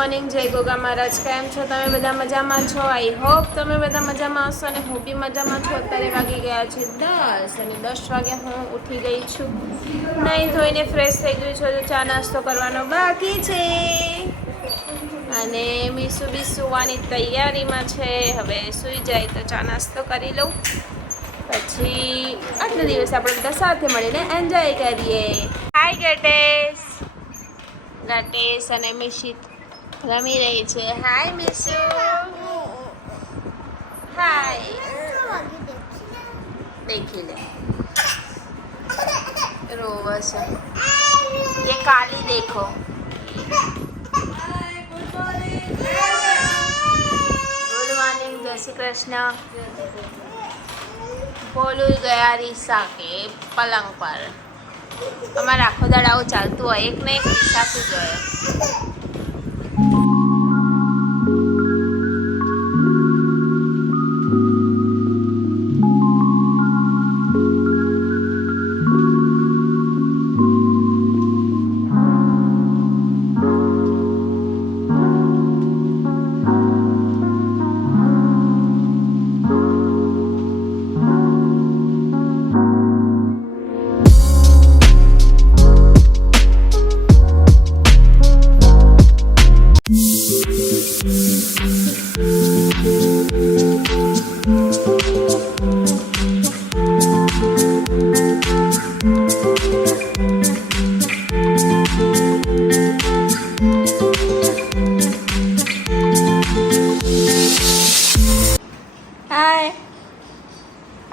Morning, જય ગોગા મહારાજ. કેમ છો તમે બધા? મજામાં છો? આઈ હોપ તમે બધા મજામાં હશો અને હું બી મજામાં છું. અત્યારે વાગી ગયા છે 10 અને 10 વાગે હું ઉઠી ગઈ છું. નહીં ધોઈને ફ્રેશ થઈ ગઈ છું, તો ચા નાસ્તો કરવાનો બાકી છે અને મીસુ બી સુવાની તૈયારીમાં છે. હવે સૂઈ જાય તો ચા નાસ્તો કરી લઉં, પછી આજના દિવસે આપણે બધા સાથે મળીને એન્જોય કરીએ. હાય ગટેશ. ગટેશ અને મિશિત રમી રહી છે. હાય મિશુ. હાય. देखी ले रोवस ये काली देखो. गुड मॉर्निंग, जय श्री कृष्ण. બોલું ગયા રીસા કે પલંગ પર. અમારે આખો દાડ આવું ચાલતું હોય, એક ને એક રીસાતું જ હોય.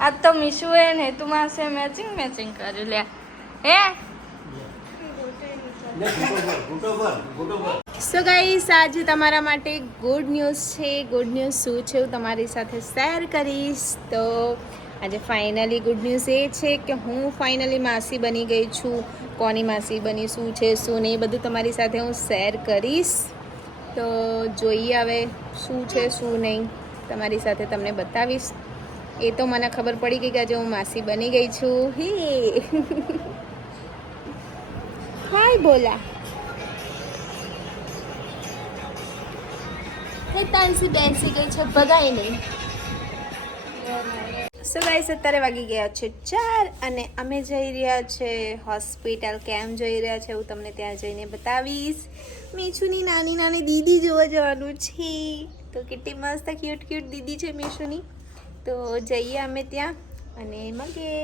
आज तो मीशू है ने तुम्हारे से मैचिंग कर ले हे. સો ગાઈસ, આજે તમારા માટે ગુડ ન્યૂઝ છે. ગુડ ન્યૂઝ શું છે હું તમારી સાથે શેર કરીશ. તો આજે ફાઇનલી ગુડ ન્યૂઝ એ છે કે હું ફાઇનલી માસી બની ગઈ છું. કોની માસી બની, શું છે શું નહીં, બધું તમારી સાથે હું શેર કરીશ. તો જોઈએ હવે શું છે શું નહીં, તમારી સાથે તમને બતાવીશ. એ તો મને ખબર પડી ગઈ કે આજે હું માસી બની ગઈ છું. હે હાય બોલા. હે તાનસી બેસી ગઈ છે, ભગાઈ નહીં. સો ગાઈસ, અત્યારે વાગી ગયા છે 4 અને અમે જઈ રહ્યા છે હોસ્પિટલ. કેમ જઈ રહ્યા છે હું તમને ત્યાં જઈને બતાવીશ. મીશુની નાની નાની દીદી જોવા જવાનું છે. તો કેટલી મસ્ત ક્યુટ ક્યુટ દીદી છે મીશુની. તો જઈએ અમે ત્યાં અને મળીએ.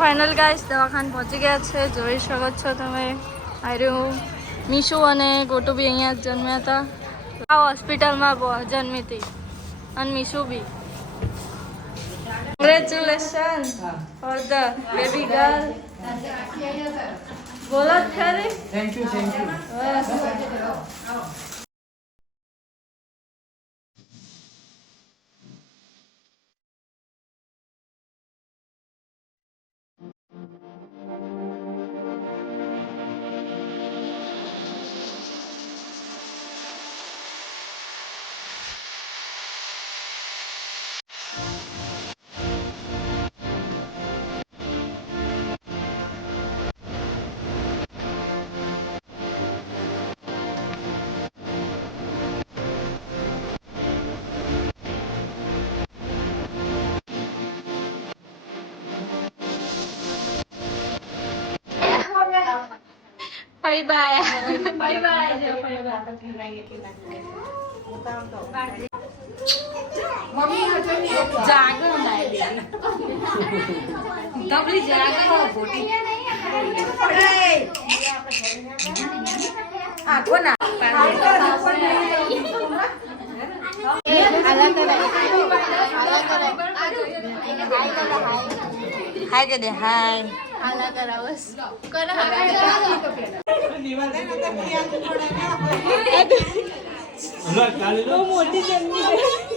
ફાઇનલ ગાઈસ દવાખાને પહોંચી ગયા છે. જોઈ શકો છો તમે. આર્યું મીશુ અને ગોટુ બી અહીંયા જ જન્મ્યા હતા. આ હોસ્પિટલમાં જન્મી હતી અને મીશુ બી. Congratulation for the baby girl. બોલો ખરી. Thank you. Bye bye. Bye bye. જાગો ના દીદી ડબલી જાગો બોટી આ કોના હાય દે દે હાય આલા કરાવસ કર બહુ મોટી જમની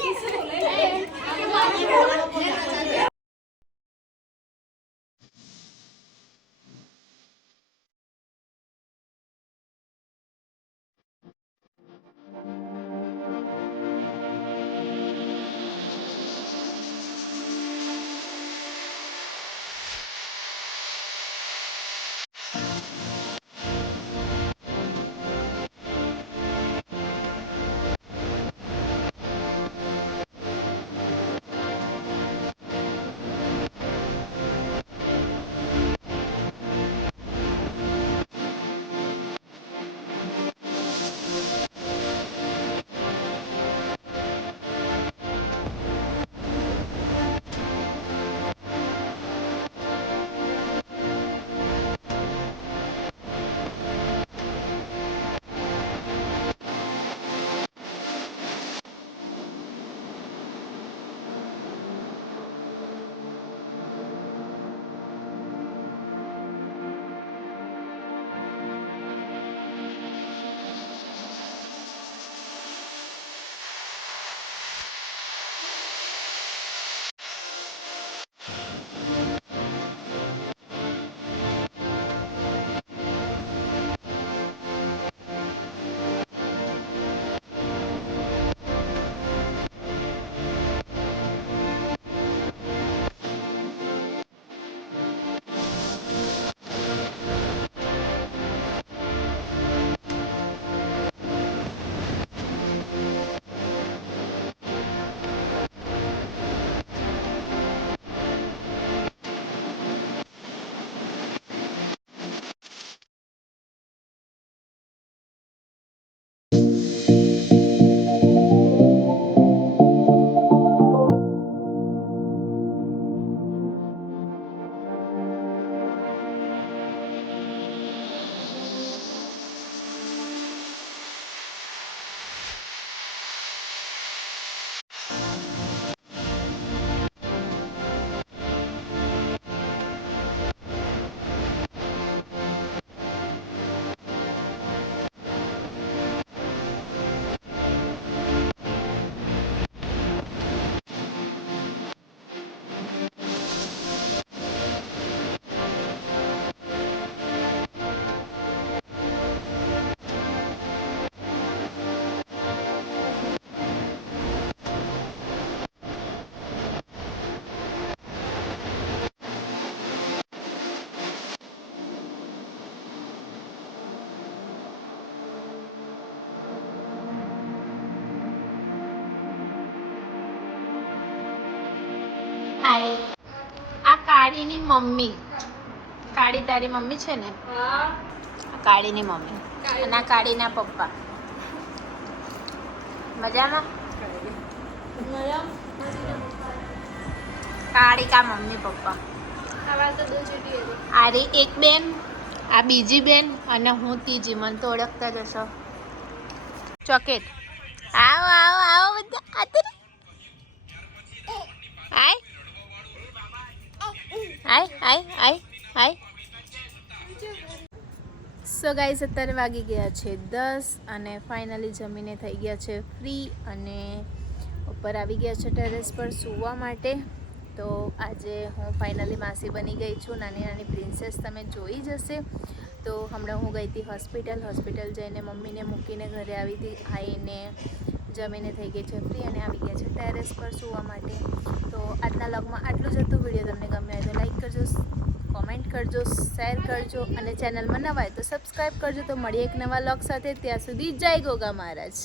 આ કાળીની મમ્મી કાળી તારી મમ્મી છે ને કાળીની મમ્મી અને આ કાળીના પપ્પા મજામાં કાળી કા મમ્મી પપ્પા આરી એક બેન આ બીજી બેન અને હું ત્રીજી મને તો ઓળખતા જશો ચોકેટ આવો આવો આવો બધા હાય હાય હાય હાય હાય સો ગાઈસ અત્યારે વાગી ગયા છે 10 અને ફાઇનલી જમીને થઈ ગયા છે ફ્રી અને ઉપર આવી ગયા છે ટેરેસ પર સૂવા માટે તો આજે હું ફાઇનલી માસી બની ગઈ છું નાની નાની પ્રિન્સેસ તમે જોઈ જશે તો હમણાં હું ગઈ હતી હોસ્પિટલ જઈને મમ્મીને મૂકીને ઘરે આવી હતી આવીને જમીને થઈ ગઈ છે ફ્રી અને આવી ગયા છે ટેરેસ પર સૂવા માટે તો આજના વ્લોગમાં આટલું જ હતું વિડીયો તમને ગમે હોય તો લાઈક કરજો કોમેન્ટ કરજો શેર કરજો અને ચેનલમાં નવા હોય તો સબસ્ક્રાઈબ કરજો તો મળીએ એક નવા વ્લોગ સાથે ત્યાં સુધી જય ગોગા મહારાજ